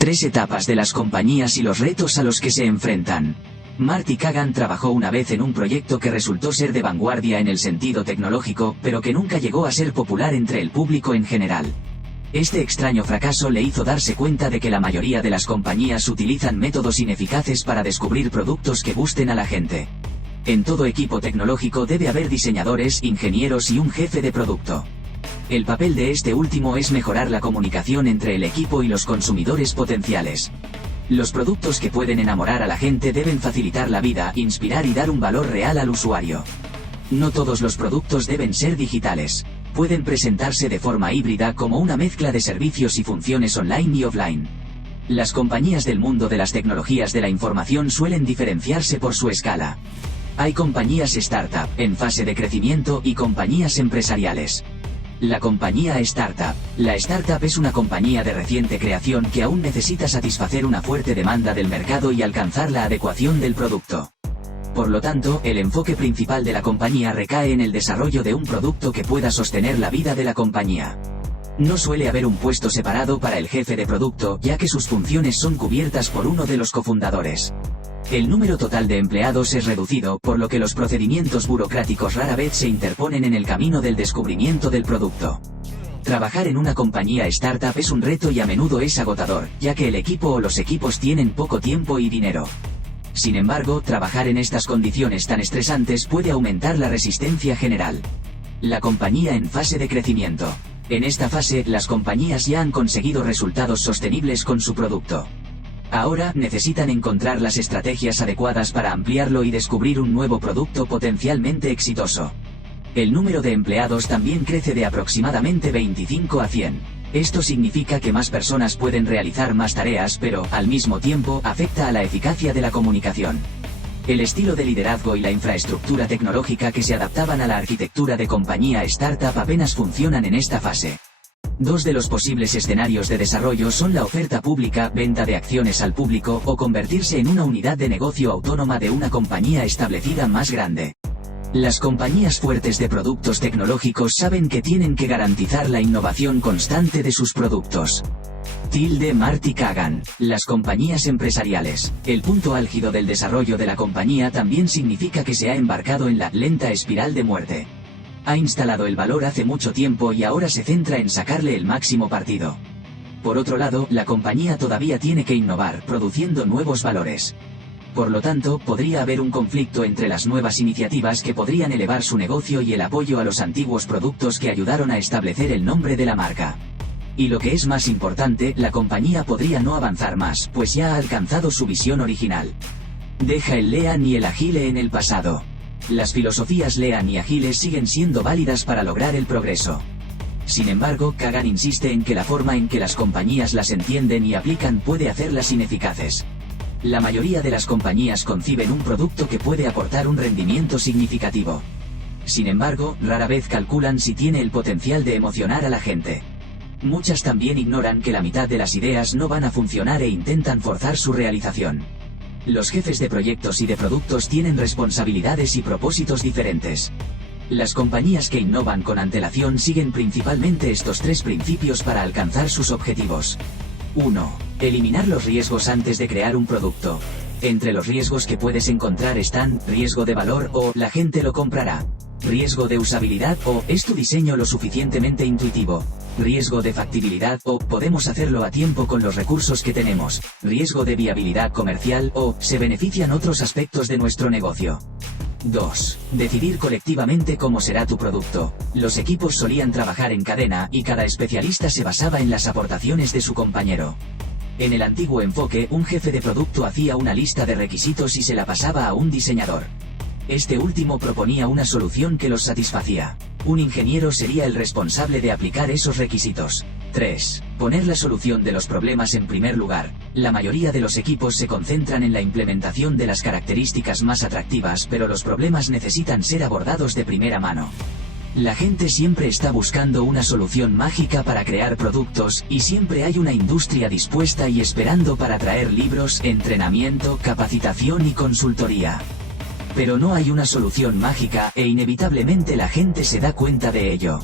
3 etapas de las compañías y los retos a los que se enfrentan. Marty Cagan trabajó una vez en un proyecto que resultó ser de vanguardia en el sentido tecnológico, pero que nunca llegó a ser popular entre el público en general. Este extraño fracaso le hizo darse cuenta de que la mayoría de las compañías utilizan métodos ineficaces para descubrir productos que gusten a la gente. En todo equipo tecnológico debe haber diseñadores, ingenieros y un jefe de producto. El papel de este último es mejorar la comunicación entre el equipo y los consumidores potenciales. Los productos que pueden enamorar a la gente deben facilitar la vida, inspirar y dar un valor real al usuario. No todos los productos deben ser digitales. Pueden presentarse de forma híbrida como una mezcla de servicios y funciones online y offline. Las compañías del mundo de las tecnologías de la información suelen diferenciarse por su escala. Hay compañías startup, en fase de crecimiento, y compañías empresariales. La compañía startup. La startup es una compañía de reciente creación que aún necesita satisfacer una fuerte demanda del mercado y alcanzar la adecuación del producto. Por lo tanto, el enfoque principal de la compañía recae en el desarrollo de un producto que pueda sostener la vida de la compañía. No suele haber un puesto separado para el jefe de producto, ya que sus funciones son cubiertas por uno de los cofundadores. El número total de empleados es reducido, por lo que los procedimientos burocráticos rara vez se interponen en el camino del descubrimiento del producto. Trabajar en una compañía startup es un reto y a menudo es agotador, ya que el equipo o los equipos tienen poco tiempo y dinero. Sin embargo, trabajar en estas condiciones tan estresantes puede aumentar la resistencia general. La compañía en fase de crecimiento. En esta fase, las compañías ya han conseguido resultados sostenibles con su producto. Ahora, necesitan encontrar las estrategias adecuadas para ampliarlo y descubrir un nuevo producto potencialmente exitoso. El número de empleados también crece de aproximadamente 25 a 100. Esto significa que más personas pueden realizar más tareas, pero, al mismo tiempo, afecta a la eficacia de la comunicación. El estilo de liderazgo y la infraestructura tecnológica que se adaptaban a la arquitectura de compañía startup apenas funcionan en esta fase. Dos de los posibles escenarios de desarrollo son la oferta pública, venta de acciones al público, o convertirse en una unidad de negocio autónoma de una compañía establecida más grande. Las compañías fuertes de productos tecnológicos saben que tienen que garantizar la innovación constante de sus productos. Marty Cagan. Las compañías empresariales. El punto álgido del desarrollo de la compañía también significa que se ha embarcado en la lenta espiral de muerte. Ha instalado el valor hace mucho tiempo y ahora se centra en sacarle el máximo partido. Por otro lado, la compañía todavía tiene que innovar, produciendo nuevos valores. Por lo tanto, podría haber un conflicto entre las nuevas iniciativas que podrían elevar su negocio y el apoyo a los antiguos productos que ayudaron a establecer el nombre de la marca. Y lo que es más importante, la compañía podría no avanzar más, pues ya ha alcanzado su visión original. Deja el Lean y el Agile en el pasado. Las filosofías Lean y Agile siguen siendo válidas para lograr el progreso. Sin embargo, Cagan insiste en que la forma en que las compañías las entienden y aplican puede hacerlas ineficaces. La mayoría de las compañías conciben un producto que puede aportar un rendimiento significativo. Sin embargo, rara vez calculan si tiene el potencial de emocionar a la gente. Muchas también ignoran que la mitad de las ideas no van a funcionar e intentan forzar su realización. Los jefes de proyectos y de productos tienen responsabilidades y propósitos diferentes. Las compañías que innovan con antelación siguen principalmente estos 3 principios para alcanzar sus objetivos. 1. Eliminar los riesgos antes de crear un producto. Entre los riesgos que puedes encontrar están, riesgo de valor o, la gente lo comprará. Riesgo de usabilidad o, ¿es tu diseño lo suficientemente intuitivo? Riesgo de factibilidad o, ¿podemos hacerlo a tiempo con los recursos que tenemos? Riesgo de viabilidad comercial o, ¿se benefician otros aspectos de nuestro negocio? 2. Decidir colectivamente cómo será tu producto. Los equipos solían trabajar en cadena y cada especialista se basaba en las aportaciones de su compañero. En el antiguo enfoque, un jefe de producto hacía una lista de requisitos y se la pasaba a un diseñador. Este último proponía una solución que los satisfacía. Un ingeniero sería el responsable de aplicar esos requisitos. 3. Poner la solución de los problemas en primer lugar. La mayoría de los equipos se concentran en la implementación de las características más atractivas, pero los problemas necesitan ser abordados de primera mano. La gente siempre está buscando una solución mágica para crear productos, y siempre hay una industria dispuesta y esperando para traer libros, entrenamiento, capacitación y consultoría. Pero no hay una solución mágica, e inevitablemente la gente se da cuenta de ello.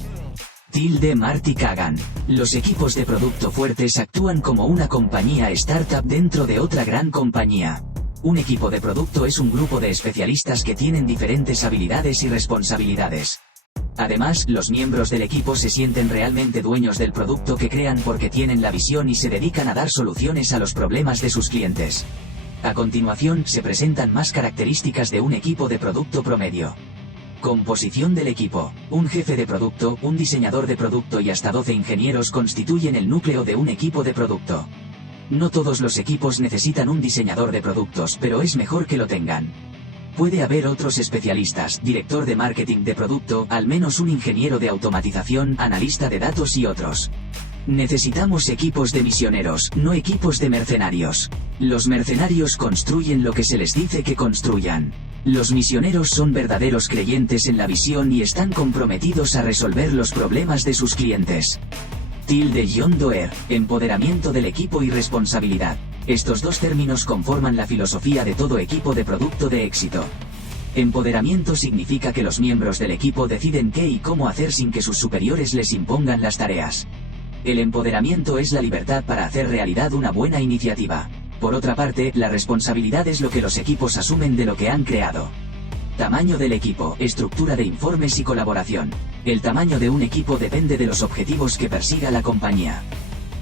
Marty Cagan. Los equipos de producto fuertes actúan como una compañía startup dentro de otra gran compañía. Un equipo de producto es un grupo de especialistas que tienen diferentes habilidades y responsabilidades. Además, los miembros del equipo se sienten realmente dueños del producto que crean porque tienen la visión y se dedican a dar soluciones a los problemas de sus clientes. A continuación, se presentan más características de un equipo de producto promedio. Composición del equipo. Un jefe de producto, un diseñador de producto y hasta 12 ingenieros constituyen el núcleo de un equipo de producto. No todos los equipos necesitan un diseñador de productos, pero es mejor que lo tengan. Puede haber otros especialistas, director de marketing de producto, al menos un ingeniero de automatización, analista de datos y otros. Necesitamos equipos de misioneros, no equipos de mercenarios. Los mercenarios construyen lo que se les dice que construyan. Los misioneros son verdaderos creyentes en la visión y están comprometidos a resolver los problemas de sus clientes. John Doerr, empoderamiento del equipo y responsabilidad. Estos dos términos conforman la filosofía de todo equipo de producto de éxito. Empoderamiento significa que los miembros del equipo deciden qué y cómo hacer sin que sus superiores les impongan las tareas. El empoderamiento es la libertad para hacer realidad una buena iniciativa. Por otra parte, la responsabilidad es lo que los equipos asumen de lo que han creado. Tamaño del equipo, estructura de informes y colaboración. El tamaño de un equipo depende de los objetivos que persiga la compañía.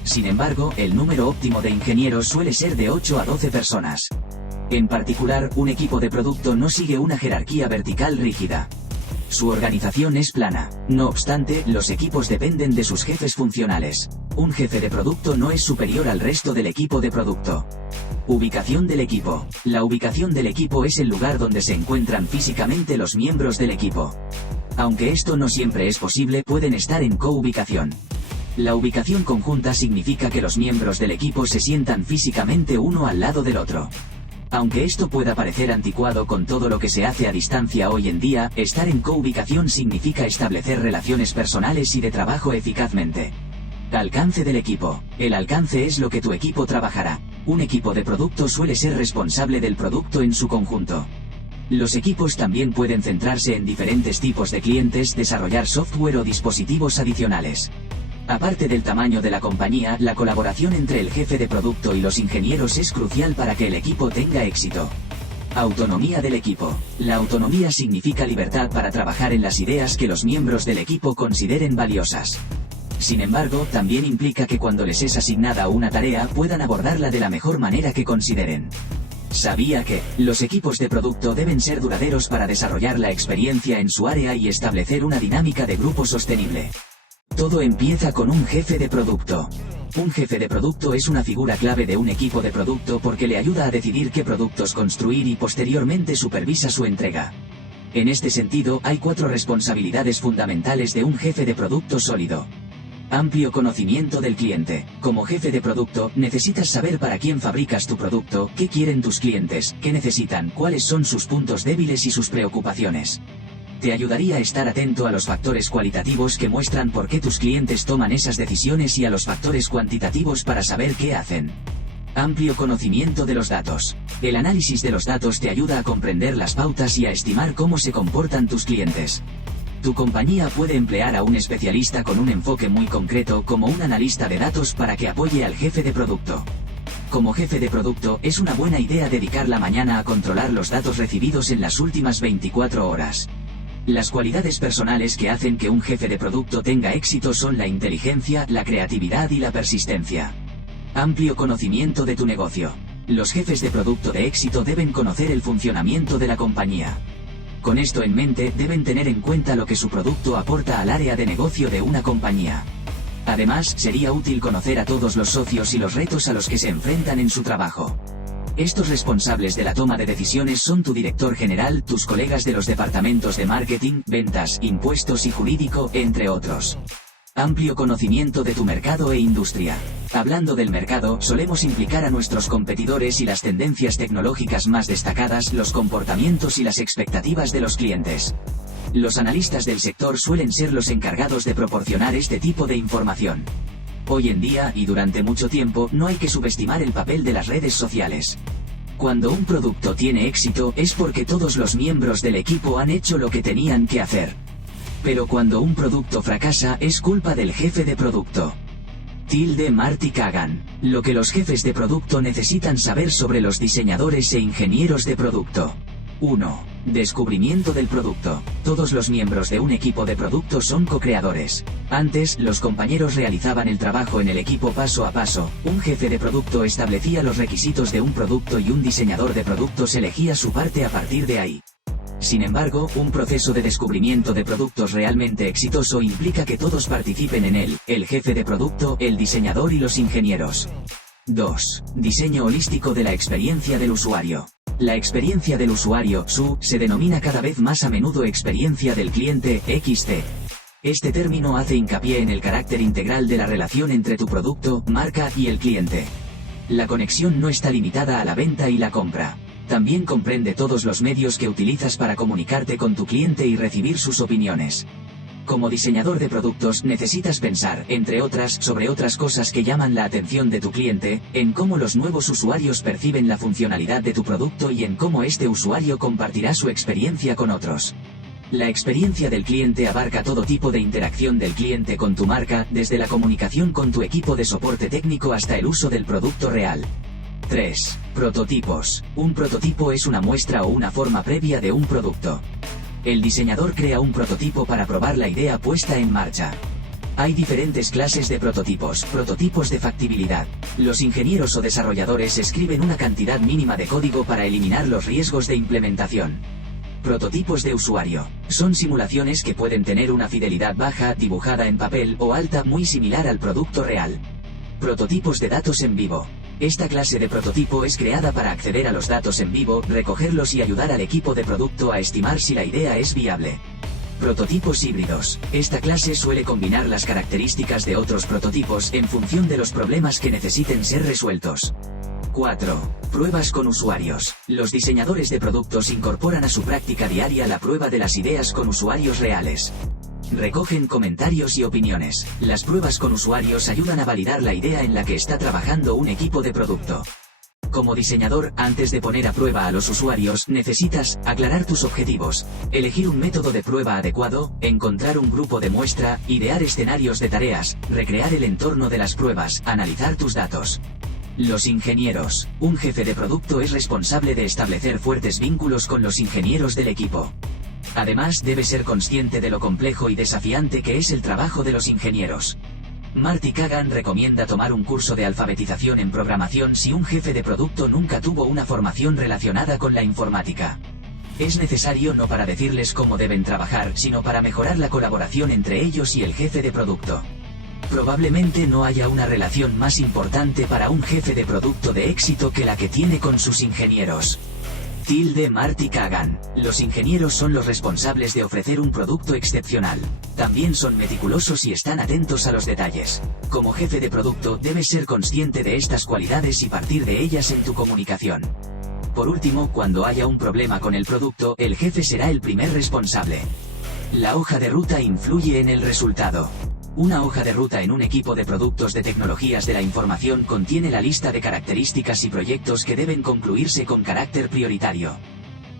Sin embargo, el número óptimo de ingenieros suele ser de 8 a 12 personas. En particular, un equipo de producto no sigue una jerarquía vertical rígida. Su organización es plana. No obstante, los equipos dependen de sus jefes funcionales. Un jefe de producto no es superior al resto del equipo de producto. Ubicación del equipo. La ubicación del equipo es el lugar donde se encuentran físicamente los miembros del equipo. Aunque esto no siempre es posible, pueden estar en co-ubicación. La ubicación conjunta significa que los miembros del equipo se sientan físicamente uno al lado del otro. Aunque esto pueda parecer anticuado con todo lo que se hace a distancia hoy en día, estar en co-ubicación significa establecer relaciones personales y de trabajo eficazmente. Alcance del equipo. El alcance es lo que tu equipo trabajará. Un equipo de producto suele ser responsable del producto en su conjunto. Los equipos también pueden centrarse en diferentes tipos de clientes, desarrollar software o dispositivos adicionales. Aparte del tamaño de la compañía, la colaboración entre el jefe de producto y los ingenieros es crucial para que el equipo tenga éxito. Autonomía del equipo. La autonomía significa libertad para trabajar en las ideas que los miembros del equipo consideren valiosas. Sin embargo, también implica que cuando les es asignada una tarea puedan abordarla de la mejor manera que consideren. ¿Sabía que los equipos de producto deben ser duraderos para desarrollar la experiencia en su área y establecer una dinámica de grupo sostenible? Todo empieza con un jefe de producto. Un jefe de producto es una figura clave de un equipo de producto porque le ayuda a decidir qué productos construir y posteriormente supervisa su entrega. En este sentido, hay 4 responsabilidades fundamentales de un jefe de producto sólido. Amplio conocimiento del cliente. Como jefe de producto, necesitas saber para quién fabricas tu producto, qué quieren tus clientes, qué necesitan, cuáles son sus puntos débiles y sus preocupaciones. Te ayudaría a estar atento a los factores cualitativos que muestran por qué tus clientes toman esas decisiones y a los factores cuantitativos para saber qué hacen. Amplio conocimiento de los datos. El análisis de los datos te ayuda a comprender las pautas y a estimar cómo se comportan tus clientes. Tu compañía puede emplear a un especialista con un enfoque muy concreto como un analista de datos para que apoye al jefe de producto. Como jefe de producto, es una buena idea dedicar la mañana a controlar los datos recibidos en las últimas 24 horas. Las cualidades personales que hacen que un jefe de producto tenga éxito son la inteligencia, la creatividad y la persistencia. Amplio conocimiento de tu negocio. Los jefes de producto de éxito deben conocer el funcionamiento de la compañía. Con esto en mente, deben tener en cuenta lo que su producto aporta al área de negocio de una compañía. Además, sería útil conocer a todos los socios y los retos a los que se enfrentan en su trabajo. Estos responsables de la toma de decisiones son tu director general, tus colegas de los departamentos de marketing, ventas, impuestos y jurídico, entre otros. Amplio conocimiento de tu mercado e industria. Hablando del mercado, solemos implicar a nuestros competidores y las tendencias tecnológicas más destacadas, los comportamientos y las expectativas de los clientes. Los analistas del sector suelen ser los encargados de proporcionar este tipo de información. Hoy en día, y durante mucho tiempo, no hay que subestimar el papel de las redes sociales. Cuando un producto tiene éxito, es porque todos los miembros del equipo han hecho lo que tenían que hacer. Pero cuando un producto fracasa es culpa del jefe de producto. Marty Cagan. Lo que los jefes de producto necesitan saber sobre los diseñadores e ingenieros de producto. 1. Descubrimiento del producto. Todos los miembros de un equipo de producto son co-creadores. Antes, los compañeros realizaban el trabajo en el equipo paso a paso. Un jefe de producto establecía los requisitos de un producto y un diseñador de productos elegía su parte a partir de ahí. Sin embargo, un proceso de descubrimiento de productos realmente exitoso implica que todos participen en él: el jefe de producto, el diseñador y los ingenieros. 2. Diseño holístico de la experiencia del usuario. La experiencia del usuario, SU, se denomina cada vez más a menudo experiencia del cliente, XT. Este término hace hincapié en el carácter integral de la relación entre tu producto, marca y el cliente. La conexión no está limitada a la venta y la compra. También comprende todos los medios que utilizas para comunicarte con tu cliente y recibir sus opiniones. Como diseñador de productos necesitas pensar, entre otras, sobre otras cosas que llaman la atención de tu cliente, en cómo los nuevos usuarios perciben la funcionalidad de tu producto y en cómo este usuario compartirá su experiencia con otros. La experiencia del cliente abarca todo tipo de interacción del cliente con tu marca, desde la comunicación con tu equipo de soporte técnico hasta el uso del producto real. 3. Prototipos. Un prototipo es una muestra o una forma previa de un producto. El diseñador crea un prototipo para probar la idea puesta en marcha. Hay diferentes clases de prototipos. Prototipos de factibilidad. Los ingenieros o desarrolladores escriben una cantidad mínima de código para eliminar los riesgos de implementación. Prototipos de usuario. Son simulaciones que pueden tener una fidelidad baja, dibujada en papel, o alta, muy similar al producto real. Prototipos de datos en vivo. Esta clase de prototipo es creada para acceder a los datos en vivo, recogerlos y ayudar al equipo de producto a estimar si la idea es viable. Prototipos híbridos. Esta clase suele combinar las características de otros prototipos en función de los problemas que necesiten ser resueltos. 4. Pruebas con usuarios. Los diseñadores de productos incorporan a su práctica diaria la prueba de las ideas con usuarios reales. Recogen comentarios y opiniones. Las pruebas con usuarios ayudan a validar la idea en la que está trabajando un equipo de producto. Como diseñador, antes de poner a prueba a los usuarios, necesitas aclarar tus objetivos, elegir un método de prueba adecuado, encontrar un grupo de muestra, idear escenarios de tareas, recrear el entorno de las pruebas, analizar tus datos. Los ingenieros. Un jefe de producto es responsable de establecer fuertes vínculos con los ingenieros del equipo. Además, debe ser consciente de lo complejo y desafiante que es el trabajo de los ingenieros. Marty Cagan recomienda tomar un curso de alfabetización en programación si un jefe de producto nunca tuvo una formación relacionada con la informática. Es necesario no para decirles cómo deben trabajar, sino para mejorar la colaboración entre ellos y el jefe de producto. Probablemente no haya una relación más importante para un jefe de producto de éxito que la que tiene con sus ingenieros. Marty Cagan. Los ingenieros son los responsables de ofrecer un producto excepcional. También son meticulosos y están atentos a los detalles. Como jefe de producto, debes ser consciente de estas cualidades y partir de ellas en tu comunicación. Por último, cuando haya un problema con el producto, el jefe será el primer responsable. La hoja de ruta influye en el resultado. Una hoja de ruta en un equipo de productos de tecnologías de la información contiene la lista de características y proyectos que deben concluirse con carácter prioritario.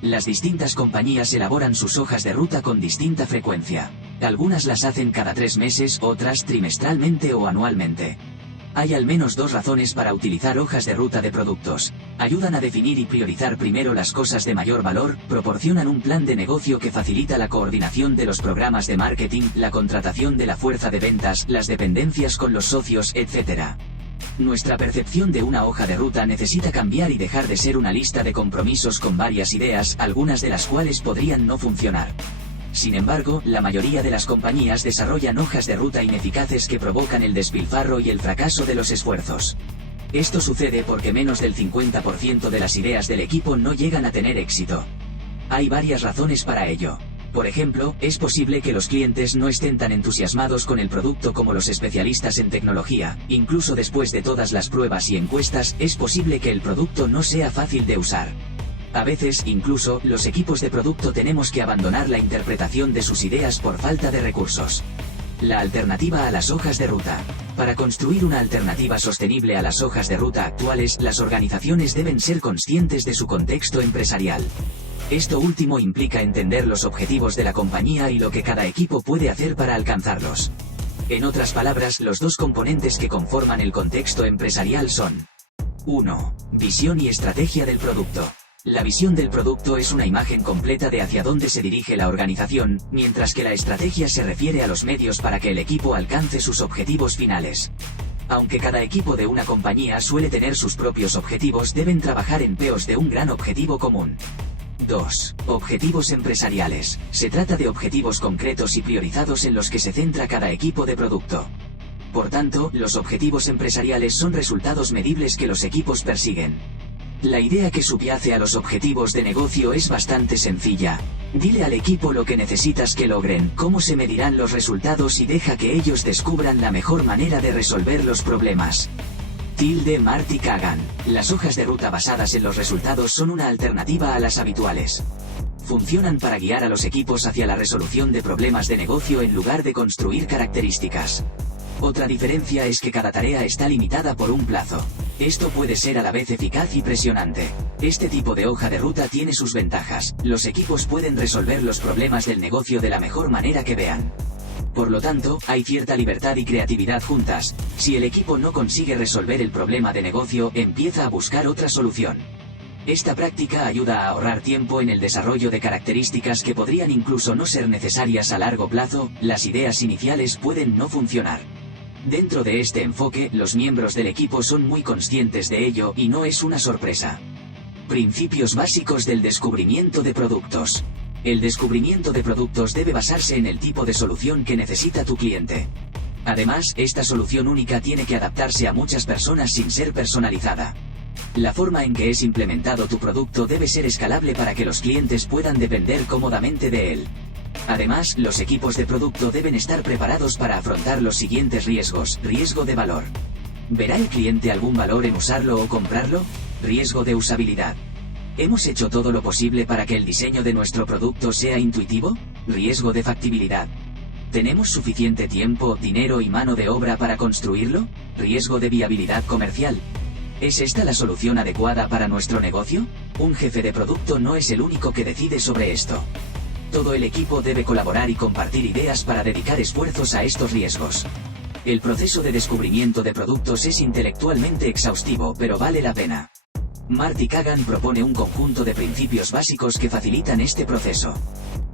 Las distintas compañías elaboran sus hojas de ruta con distinta frecuencia. Algunas las hacen cada 3 meses, otras trimestralmente o anualmente. Hay al menos 2 razones para utilizar hojas de ruta de productos. Ayudan a definir y priorizar primero las cosas de mayor valor, proporcionan un plan de negocio que facilita la coordinación de los programas de marketing, la contratación de la fuerza de ventas, las dependencias con los socios, etc. Nuestra percepción de una hoja de ruta necesita cambiar y dejar de ser una lista de compromisos con varias ideas, algunas de las cuales podrían no funcionar. Sin embargo, la mayoría de las compañías desarrollan hojas de ruta ineficaces que provocan el despilfarro y el fracaso de los esfuerzos. Esto sucede porque menos del 50% de las ideas del equipo no llegan a tener éxito. Hay varias razones para ello. Por ejemplo, es posible que los clientes no estén tan entusiasmados con el producto como los especialistas en tecnología. Incluso después de todas las pruebas y encuestas, es posible que el producto no sea fácil de usar. A veces, incluso, los equipos de producto tenemos que abandonar la interpretación de sus ideas por falta de recursos. La alternativa a las hojas de ruta. Para construir una alternativa sostenible a las hojas de ruta actuales, las organizaciones deben ser conscientes de su contexto empresarial. Esto último implica entender los objetivos de la compañía y lo que cada equipo puede hacer para alcanzarlos. En otras palabras, los dos componentes que conforman el contexto empresarial son: 1. Visión y estrategia del producto. La visión del producto es una imagen completa de hacia dónde se dirige la organización, mientras que la estrategia se refiere a los medios para que el equipo alcance sus objetivos finales. Aunque cada equipo de una compañía suele tener sus propios objetivos, deben trabajar en pos de un gran objetivo común. 2. Objetivos empresariales. Se trata de objetivos concretos y priorizados en los que se centra cada equipo de producto. Por tanto, los objetivos empresariales son resultados medibles que los equipos persiguen. La idea que subyace a los objetivos de negocio es bastante sencilla. Dile al equipo lo que necesitas que logren, cómo se medirán los resultados y deja que ellos descubran la mejor manera de resolver los problemas. Marty Cagan. Las hojas de ruta basadas en los resultados son una alternativa a las habituales. Funcionan para guiar a los equipos hacia la resolución de problemas de negocio en lugar de construir características. Otra diferencia es que cada tarea está limitada por un plazo. Esto puede ser a la vez eficaz y presionante. Este tipo de hoja de ruta tiene sus ventajas. Los equipos pueden resolver los problemas del negocio de la mejor manera que vean. Por lo tanto, hay cierta libertad y creatividad juntas. Si el equipo no consigue resolver el problema de negocio, empieza a buscar otra solución. Esta práctica ayuda a ahorrar tiempo en el desarrollo de características que podrían incluso no ser necesarias a largo plazo. Las ideas iniciales pueden no funcionar. Dentro de este enfoque, los miembros del equipo son muy conscientes de ello y no es una sorpresa. Principios básicos del descubrimiento de productos. El descubrimiento de productos debe basarse en el tipo de solución que necesita tu cliente. Además, esta solución única tiene que adaptarse a muchas personas sin ser personalizada. La forma en que es implementado tu producto debe ser escalable para que los clientes puedan depender cómodamente de él. Además, los equipos de producto deben estar preparados para afrontar los siguientes riesgos. Riesgo de valor. ¿Verá el cliente algún valor en usarlo o comprarlo? Riesgo de usabilidad. ¿Hemos hecho todo lo posible para que el diseño de nuestro producto sea intuitivo? Riesgo de factibilidad. ¿Tenemos suficiente tiempo, dinero y mano de obra para construirlo? Riesgo de viabilidad comercial. ¿Es esta la solución adecuada para nuestro negocio? Un jefe de producto no es el único que decide sobre esto. Todo el equipo debe colaborar y compartir ideas para dedicar esfuerzos a estos riesgos. El proceso de descubrimiento de productos es intelectualmente exhaustivo, pero vale la pena. Marty Cagan propone un conjunto de principios básicos que facilitan este proceso.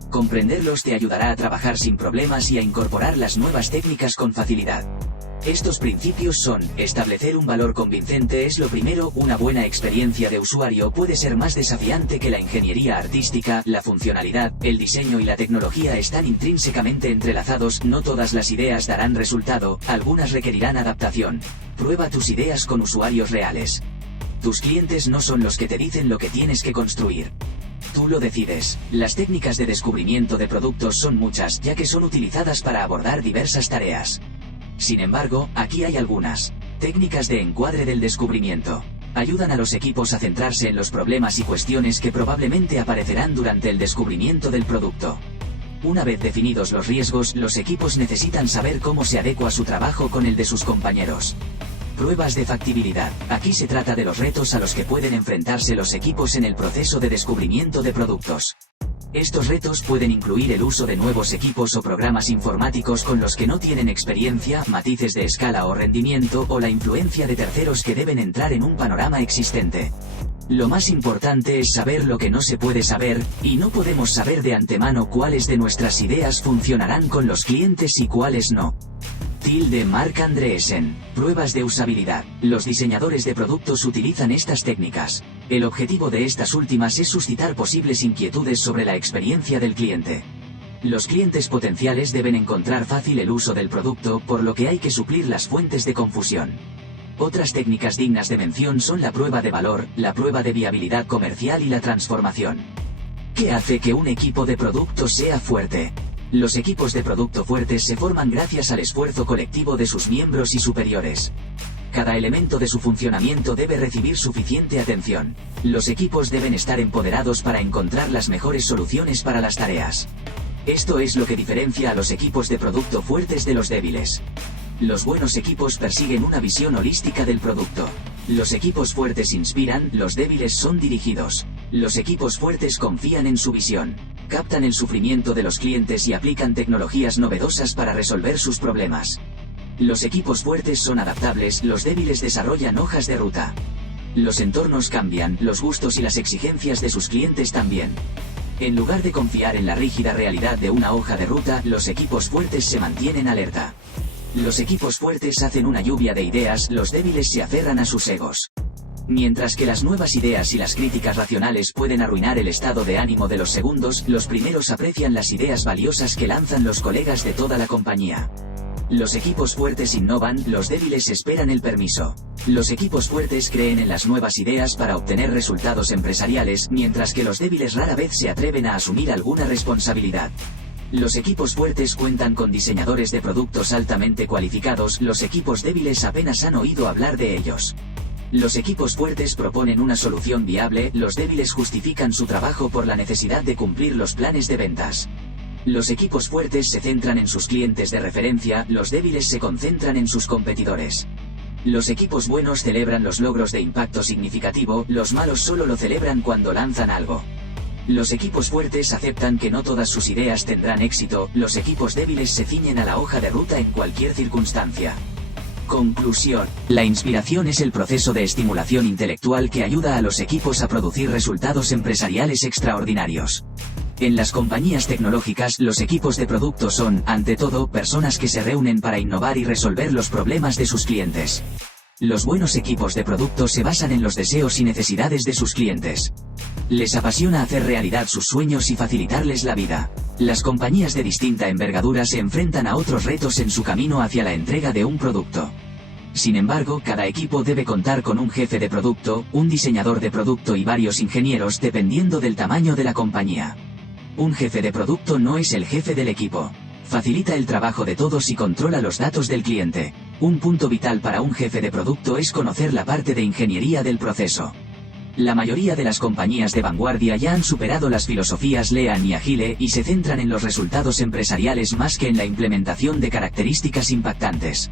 Comprenderlos te ayudará a trabajar sin problemas y a incorporar las nuevas técnicas con facilidad. Estos principios son: establecer un valor convincente es lo primero. Una buena experiencia de usuario puede ser más desafiante que la ingeniería artística. La funcionalidad, el diseño y la tecnología están intrínsecamente entrelazados. No todas las ideas darán resultado, algunas requerirán adaptación. Prueba tus ideas con usuarios reales. Tus clientes no son los que te dicen lo que tienes que construir. Tú lo decides. Las técnicas de descubrimiento de productos son muchas, ya que son utilizadas para abordar diversas tareas. Sin embargo, aquí hay algunas. Técnicas de encuadre del descubrimiento. Ayudan a los equipos a centrarse en los problemas y cuestiones que probablemente aparecerán durante el descubrimiento del producto. Una vez definidos los riesgos, los equipos necesitan saber cómo se adecua su trabajo con el de sus compañeros. Pruebas de factibilidad. Aquí se trata de los retos a los que pueden enfrentarse los equipos en el proceso de descubrimiento de productos. Estos retos pueden incluir el uso de nuevos equipos o programas informáticos con los que no tienen experiencia, matices de escala o rendimiento, o la influencia de terceros que deben entrar en un panorama existente. Lo más importante es saber lo que no se puede saber, y no podemos saber de antemano cuáles de nuestras ideas funcionarán con los clientes y cuáles no. Marc Andreessen. Pruebas de usabilidad. Los diseñadores de productos utilizan estas técnicas. El objetivo de estas últimas es suscitar posibles inquietudes sobre la experiencia del cliente. Los clientes potenciales deben encontrar fácil el uso del producto, por lo que hay que suplir las fuentes de confusión. Otras técnicas dignas de mención son la prueba de valor, la prueba de viabilidad comercial y la transformación. ¿Qué hace que un equipo de producto sea fuerte? Los equipos de producto fuertes se forman gracias al esfuerzo colectivo de sus miembros y superiores. Cada elemento de su funcionamiento debe recibir suficiente atención. Los equipos deben estar empoderados para encontrar las mejores soluciones para las tareas. Esto es lo que diferencia a los equipos de producto fuertes de los débiles. Los buenos equipos persiguen una visión holística del producto. Los equipos fuertes inspiran, los débiles son dirigidos. Los equipos fuertes confían en su visión, captan el sufrimiento de los clientes y aplican tecnologías novedosas para resolver sus problemas. Los equipos fuertes son adaptables, los débiles desarrollan hojas de ruta. Los entornos cambian, los gustos y las exigencias de sus clientes también. En lugar de confiar en la rígida realidad de una hoja de ruta, los equipos fuertes se mantienen alerta. Los equipos fuertes hacen una lluvia de ideas, los débiles se aferran a sus egos. Mientras que las nuevas ideas y las críticas racionales pueden arruinar el estado de ánimo de los segundos, los primeros aprecian las ideas valiosas que lanzan los colegas de toda la compañía. Los equipos fuertes innovan, los débiles esperan el permiso. Los equipos fuertes creen en las nuevas ideas para obtener resultados empresariales, mientras que los débiles rara vez se atreven a asumir alguna responsabilidad. Los equipos fuertes cuentan con diseñadores de productos altamente cualificados, los equipos débiles apenas han oído hablar de ellos. Los equipos fuertes proponen una solución viable, los débiles justifican su trabajo por la necesidad de cumplir los planes de ventas. Los equipos fuertes se centran en sus clientes de referencia, los débiles se concentran en sus competidores. Los equipos buenos celebran los logros de impacto significativo, los malos solo lo celebran cuando lanzan algo. Los equipos fuertes aceptan que no todas sus ideas tendrán éxito, los equipos débiles se ciñen a la hoja de ruta en cualquier circunstancia. Conclusión. La inspiración es el proceso de estimulación intelectual que ayuda a los equipos a producir resultados empresariales extraordinarios. En las compañías tecnológicas, los equipos de producto son, ante todo, personas que se reúnen para innovar y resolver los problemas de sus clientes. Los buenos equipos de producto se basan en los deseos y necesidades de sus clientes. Les apasiona hacer realidad sus sueños y facilitarles la vida. Las compañías de distinta envergadura se enfrentan a otros retos en su camino hacia la entrega de un producto. Sin embargo, cada equipo debe contar con un jefe de producto, un diseñador de producto y varios ingenieros dependiendo del tamaño de la compañía. Un jefe de producto no es el jefe del equipo. Facilita el trabajo de todos y controla los datos del cliente. Un punto vital para un jefe de producto es conocer la parte de ingeniería del proceso. La mayoría de las compañías de vanguardia ya han superado las filosofías Lean y Agile y se centran en los resultados empresariales más que en la implementación de características impactantes.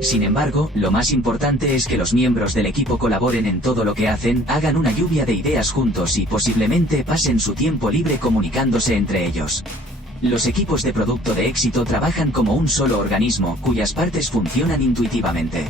Sin embargo, lo más importante es que los miembros del equipo colaboren en todo lo que hacen, hagan una lluvia de ideas juntos y posiblemente pasen su tiempo libre comunicándose entre ellos. Los equipos de producto de éxito trabajan como un solo organismo, cuyas partes funcionan intuitivamente.